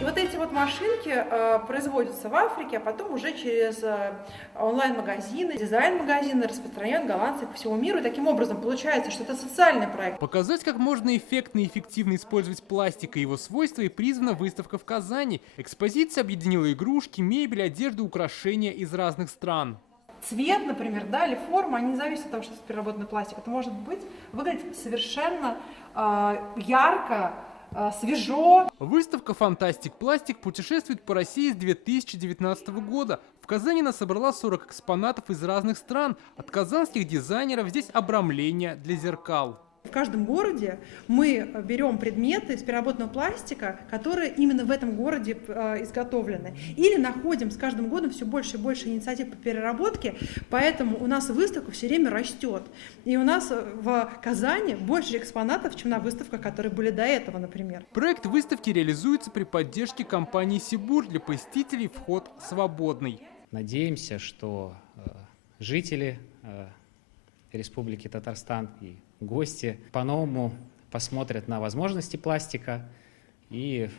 И вот эти вот машинки производятся в Африке, а потом уже через онлайн-магазины, дизайн-магазины распространяют голландцы по всему миру. И таким образом получается, что это социальный проект. Показать, как можно эффектно и эффективно использовать пластик и его свойства, и призвана выставка в Казани. Экспозиция объединила игрушки, мебель, одежду, украшения из разных стран. Цвет, например, да, или форма, они не зависят от того, что это переработанный пластик. Это может выглядеть совершенно ярко, свежо. Выставка «Фантастик Пластик» путешествует по России с 2019 года. В Казани она собрала 40 экспонатов из разных стран. От казанских дизайнеров здесь обрамление для зеркал. В каждом городе мы берем предметы из переработанного пластика, которые именно в этом городе изготовлены. Или находим с каждым годом все больше и больше инициатив по переработке, поэтому у нас выставка все время растет. И у нас в Казани больше экспонатов, чем на выставках, которые были до этого, например. Проект выставки реализуется при поддержке компании «Сибур». Для посетителей вход свободный. Надеемся, что жители Республики Татарстан и гости по-новому посмотрят на возможности пластика и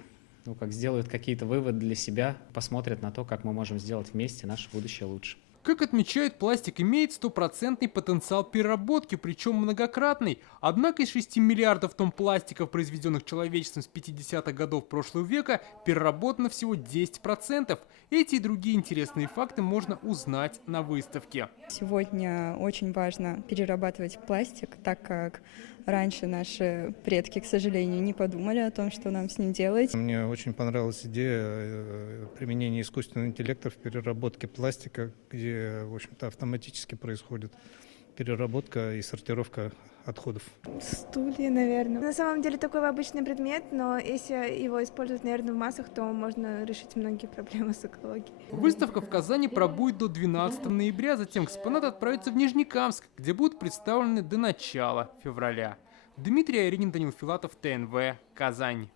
сделают какие-то выводы для себя, посмотрят на то, как мы можем сделать вместе наше будущее лучше. Как отмечают, пластик имеет стопроцентный потенциал переработки, причем многократный. Однако из 6 миллиардов тонн пластиков, произведенных человечеством с 50-х годов прошлого века, переработано всего 10%. Эти и другие интересные факты можно узнать на выставке. Сегодня очень важно перерабатывать пластик, так как раньше наши предки, к сожалению, не подумали о том, что нам с ним делать. Мне очень понравилась идея применения искусственного интеллекта в переработке пластика, где, в общем-то, автоматически происходит переработка и сортировка отходов. Стулья, наверное. На самом деле такой обычный предмет, но если его использовать, наверное, в массах, то можно решить многие проблемы с экологией. Выставка в Казани пробудет до 12 ноября, затем экспонаты отправятся в Нижнекамск, где будут представлены до начала февраля. Дмитрий Аяринин, Данил Филатов, ТНВ, Казань.